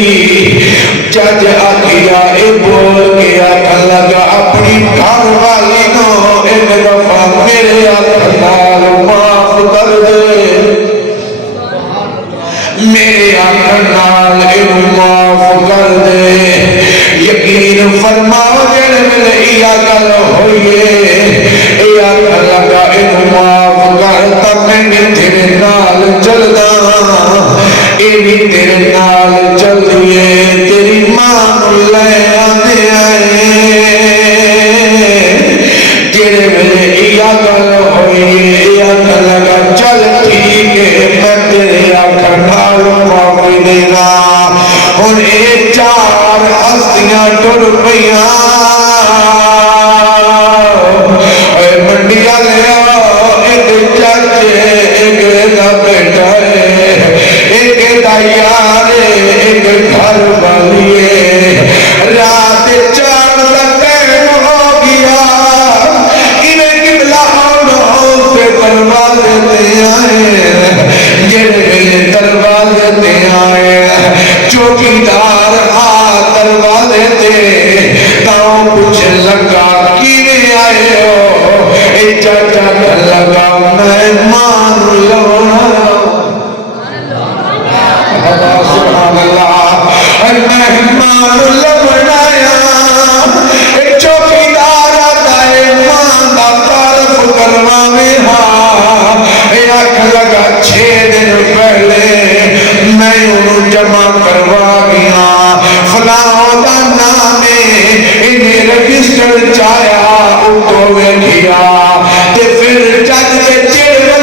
جج آگیا اے بول کے آکھن لگا اپنی گھر والی نو ایک دفعہ میرے آکھنال معاف کر دے، میرے آکھنال معاف کر دے۔ یقین فرماؤ جڑ میں یا گل ہوئیے اے آکھن لگا معاف کر تب میں تیرے نال چلدا، اے بھی تیرے نال چل دیے، تیری ماں لے آنے آئے، جڑے میں یا گل ہوئیے اے آکھن لگا چل ٹھیک ہے میں تیرے آکھنال معافی دینا۔ ہن اے 4 ہستیاں ٹر پئیاں، اے منڈیا لیا ایک جج ایک دا بیٹا ہے، ایک دا یار ایک گھر والی ہے، رات 4 دا ٹائم ہو گیا، انہیں قبلہ آنوں پہ دروازے تے آئے، جڑے دروازے تے آئے چوکیدار دروازے تے تاؤں پوچھ لگا کیویں آئے ہو، اے چاچا کہنے لگا میں مان لونا، سبحان اللہ، مہمان لبن آیا، ایک چوکیدار آتا ہے مان دا تعارف کرواویں ہاں، اے آکھن لگا 6 دن پہلے میں انہوں جمع کروا گیا، فلاں دا نام انہیں رجسٹر چایا اتو ویکھیا تے پھر جج دے چڑھ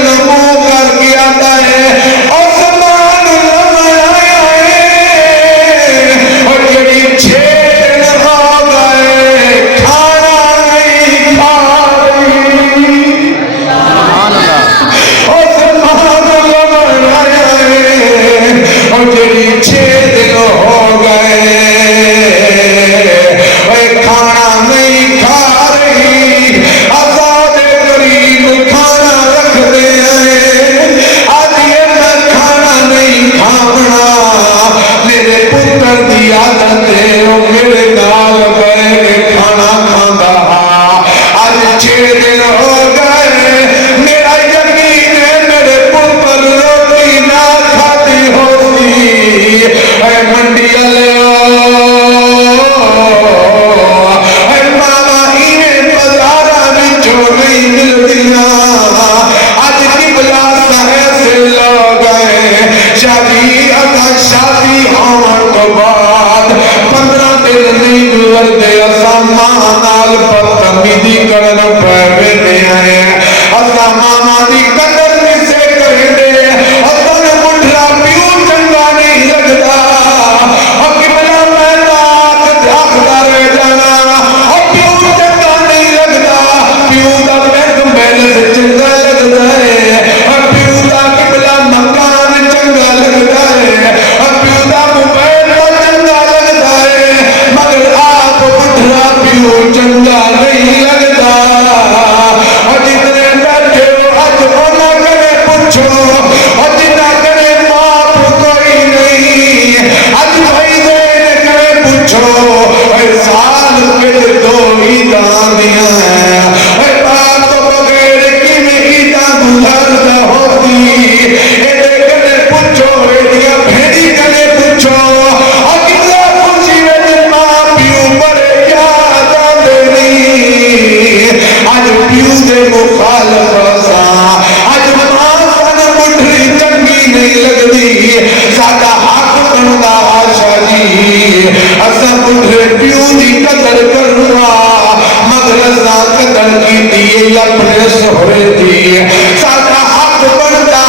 دیئے اپنے سہرے دی ساڈا حق بندا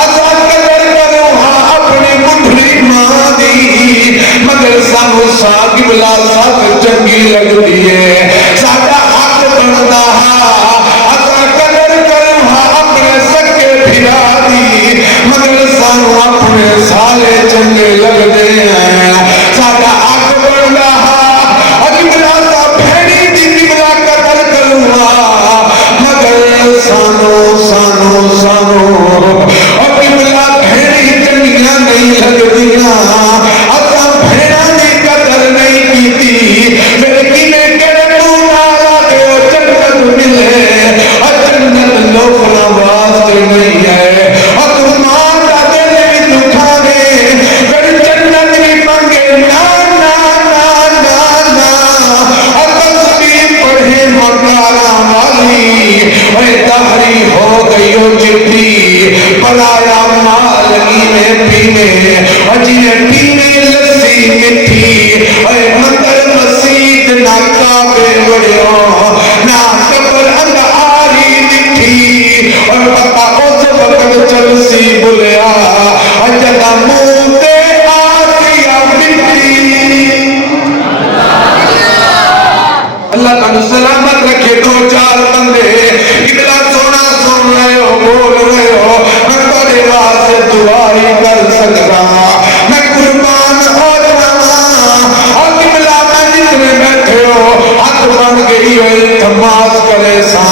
اساں قدر کرو اپنی بڈھی ماں دی مگر سانو ساگ بلا ساگ چنگی لگدی ہے ساڈا حق بندا اساں قدر کرو اپنے سکے بھرا دی مگر سانو اپنے سالے چنگے لگدے ہیں ساڈا حق بندا اجملا دا بھیڑی دی بلا قدر کرو مگر سانو اجملا بھیڑی چنگیاں نہیں لگدیاں اساں بھیڑاں دی قدر نہیں کیتی پھر کیویں کہڑے تو نالا دے جنت ملے جنت لوکاں واسطے نہیں ہے اور ماں دا دل بھی دکھاوے پھر جنت بھی منگے نا پڑھے مکارا والی دہری ہو گئی ہو چٹھی پرایا مال میں پینے جنہیں پینے لسی مٹھی مندر مسید نہ کعبے بڑیوں نہ قبر اندھاری دکھی اور پتا اس وقت چلسی بلیا جدا منہ تے آسیا مٹی اللہ کا سلامت رکھے دو چار بندے اتنا سونا سن رہے ہو بول رہے ہو میں تھوڑے واسطے دعا ہی کر سکتا میں قربان ہو جانا اور قبلہ میں جتنے بیٹھے ہو حق بن گئی ہوئی تماس کرے سا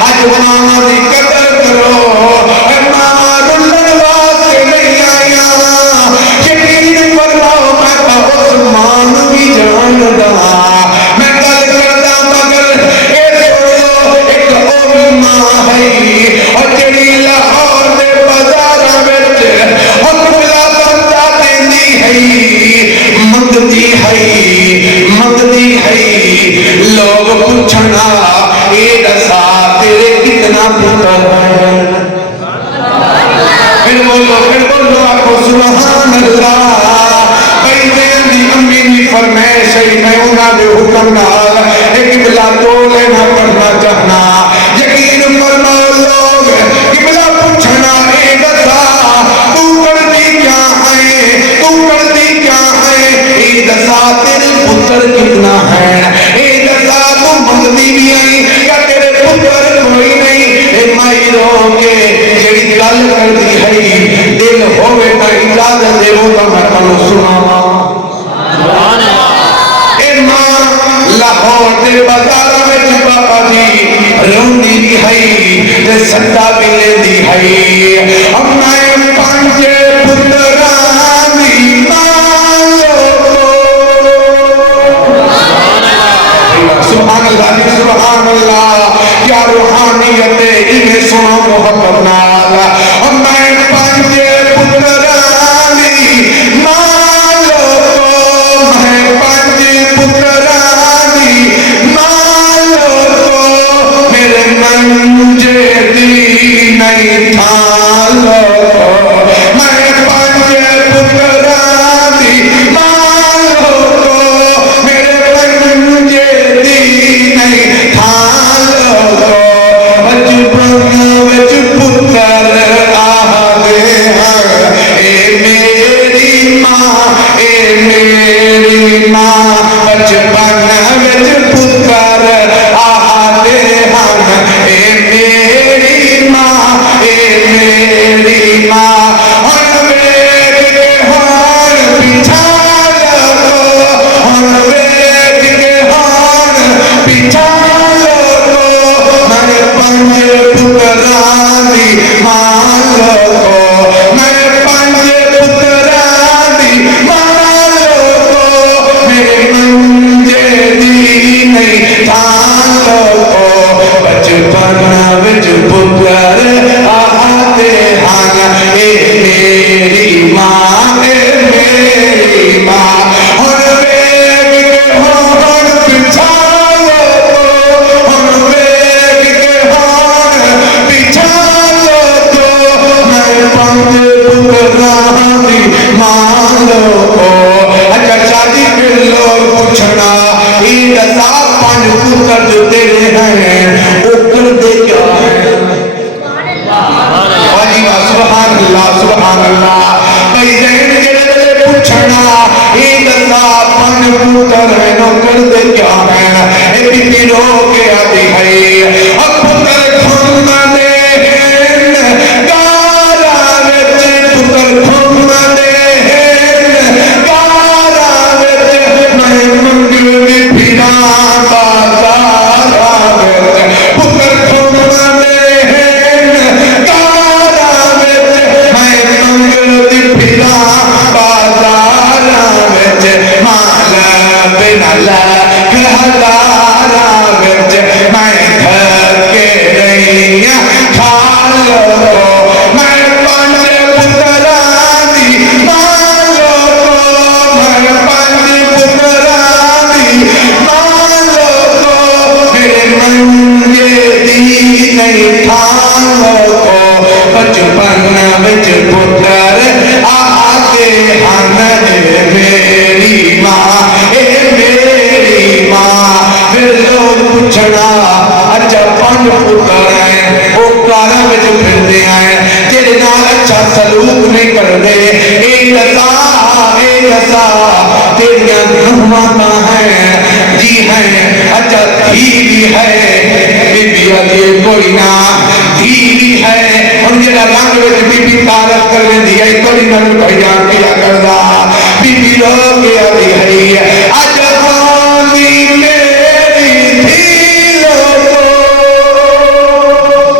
اج ماما دی قدر کرو اے ماما رلن واسطے نہیں آیا یقین فرماؤ میں تو اس مان کی جان دا میں گل کردا مگر اے سنو ایک او ماں ہے اور جڑی لاہور دے بازاراں وچ حکملا بندا دیندی ہے منگدی ہے لوگ پوچھنا اے دسا تیرے کتنا پتر ہیں پھر بولو آکو سبحان اللہ بھائی دی امی دی فرمائش ہے میں انہاں دے حکم نال ایک بلا تولے نہ کرنا چاہنا یقین فرماؤ لوگ قبلہ پوچھنا اے دسا تو کرتی کیا ہے اے دسا تیرے پتر کتنا ہے اے دسا تو منگنی بھی آئی یا تیرے پتر کوئی نہیں اے مائی رو کے جیڑی گل کرتی ہے دل ہوئے تا اجازت دے وہ تا میں تانوں سناواں اے ماں لاہور دے بازاراں وچ بابا جی روندی دی ہے تے سٹا بھی لیندی ہے اب میں پانچ پتراں دی ماں سبحان اللہ کیا روحانیت انہیں سنو محبت نال اور میں پانچ پتراں دی ماں لوگو میں پانچ پتراں دی ماں لوگو میرے منجے دی نہیں تھا لوگو میں پانچ پتراں دی ماں لوگو میرے منجے دی نہیں تھا لوگو بچپن وچ پتر آہدے ہیں اے میری ماں بچپن وچ پتر آہدے ہیں اے میری ماں ہن ویکھ کے ہن پیچھا لگو ہن ویکھ کے ہن پیچھا لگو میں پنج پتراں دی ماں لگو میں پنج پتراں دی ماں لگو میرے منجے دی نہیں تھان لگو بچپن وچ پتر آہدے ہن اے میری ماں ہن ویکھ کے ہن پیچھا لگو ہن ویکھ کے ہن پیچھا لگو میں پنج پتراں دی ماں لگو اچھا شادی پھر لوگ پوچھنا ای دسا پانچ پتر جو تیرے ہیں اللہ سبحان اللہ بھائی زین جڑے پوچھنا یہ دسا پن پتر ہے نو کر دے کیا ہے اے بی بی رو کے آتی ہے اب پتر کھونا دے گارا وچ پتر کھونا دے گارا وچ میں منگل دی پھرا بازار وچ پتر کھونا دے گارا وچ میں منگل دی پھرا بازار وچ مال بنا لاکھ ہزارا وچ میں گھر کے رہی کھالو میں پانچ پترانی مالو میں پانچ پترانی مالو میرے منجے دی نہیں تھالو بچپن وچ پتر آتے ہن میری ماں اے میری ماں پھر لوگ پوچھنا اچھا پانچ پتر ہیں وہ کارا وچ پھردے ہیں تیرے نال اچھا سلوک نہیں کردے اے دسا تیریاں نعمتاں ہیں جی ہیں اچھا دھی بھی ہے بی بی آدھی کوئی نہ دھی بھی ہے ہن جڑا رنگ وچ بی بی تعارف کر لیندی ہے کوئی نہ بیان کیا کردا بی بی رو کے آدھی ہے اج پانی میری دھی لوگو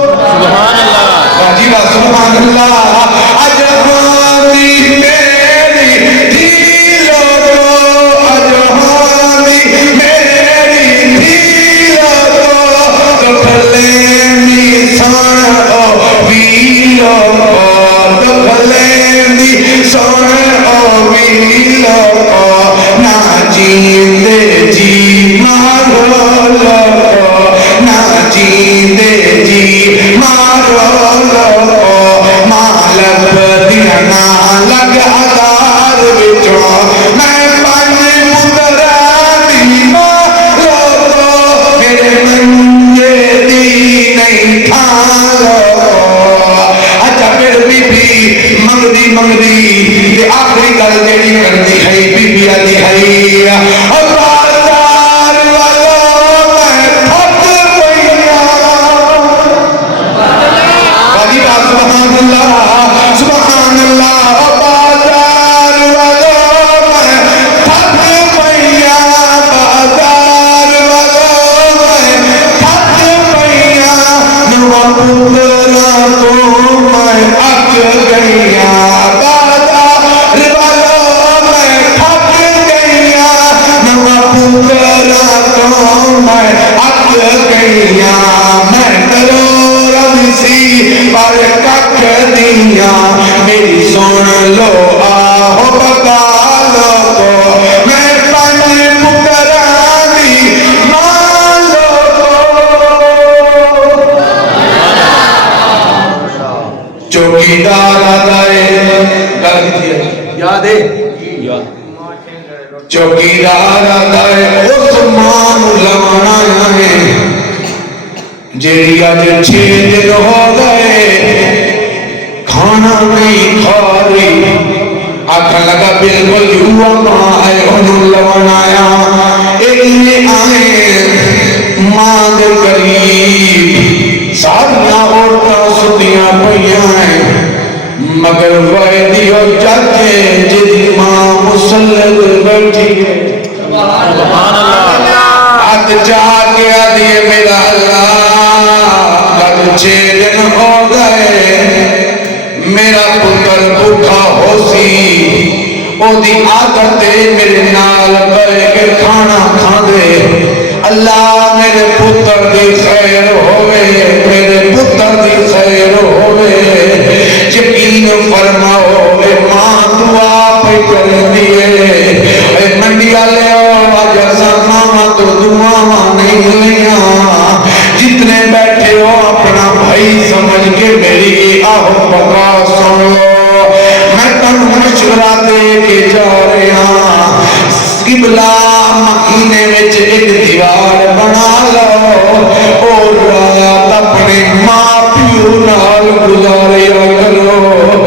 سبحان اللہ جی با سبحان اللہ اج پانی میری دھی لوگو اج پانی میری دھی لوگو دکھلینی سن او وی لوگو دکھلینی سن او وی لوگو نا جیندے جی مارو لوگو نا جیندے جی مارو لوگو مالک دیا نا لگ ہزار وچوں میں پانچ پترانی مارو میرے منجے دی نہیں تھالو اچھا پھر بی بی منگدی یہ آخری گل جیڑی کرتی ہے بی بی آدھی ہے اور بازار والوں میں تھک پئیاں باجی با سبحان اللہ سبحان اللہ اور بازار والوں میں تھک پئیاں بازار والوں میں تھک پئیاں نو پتراں تو میں اک گئیاں بازار والوں میں تھک گئیاں نو پتراں تو میں اک گئیاں میں کروڑاں سی پر ککھ دیاں میری سن لو آہو بتا لو تو میں پانچ پترانی ماں لو چوکیدار آدھائے کر دیتی یاد ہے چوکیدار آدھائے اس ماں لوانا ہے جیڑی آج 6 دن ہو گئے کھانا نہیں کھا رہی آکھا لگا بالکل ہوا ماں ہے انہوں لونایا اینے آئے ماں دے قریب ساریا عورتاں ستیاں پئیاں ہیں مگر ویدی اور چاچے جدی ماں مسلط بیٹھی ہے سبحان اللہ ہاتھ چاہ کے آدھی میرا اللہ کل 6 دن ہو گئے میرا پتر بھوکا ہو سی او دی عادت میرے نال بیٹھ کے کھانا کھاندے اللہ میرے پتر دی خیر ہوئے میرے پتر دی خیر ہوئے یقین فرماؤ اے ماں دعا پہ کر دیئے اے منڈیا لے آج ماما تو دعا نہیں لیاں جتنے بیٹھے ہو اپنا بھائی سمجھ کے میری آہو بتا سن لو میں تن مشورہ دے کے جا رہے ہاں قبلہ مہینے میں ایک دیوار بنا لو اور رات اپنے ماں پیو نال گزاریا کرو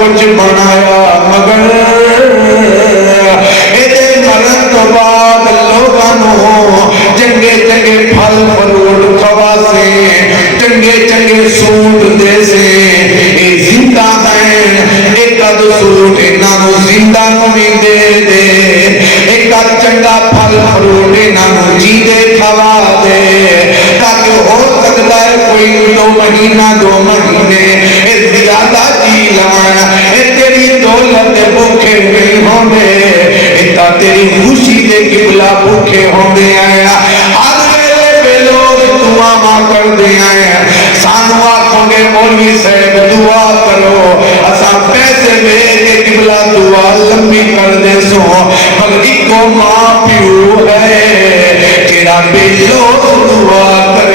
کچھ بنایا مگر مرن تو بعد لوگوں چنگے چنگے پھل فروٹ کھوا سے چنگے چنگے سوٹ دے سے اے زندہ ہیں ایک اد سوٹ انہوں زندہ نہیں دے دے ایک اد چنگا پھل فروٹ انہوں جی دے کھوا دے تاکہ ہو سکتا ہے کوئی 2 مہینہ 2 مہینے اے زیادہ جی لانا اے تیری دولت بھوکے نہیں ہونے اتا تیری خوشی دے قبلہ بھوکے ہونے آیا ہر ویلے پہ لوگ دعا ماں کر دے آئے سانو آنکھوں گے مولوی صاحب دعا کرو اساں پیسے دے کے قبلہ دعا لمبی کر دے سو مگر ایک کو ماں پیو ہے جیڑا بے لوگ دعا کر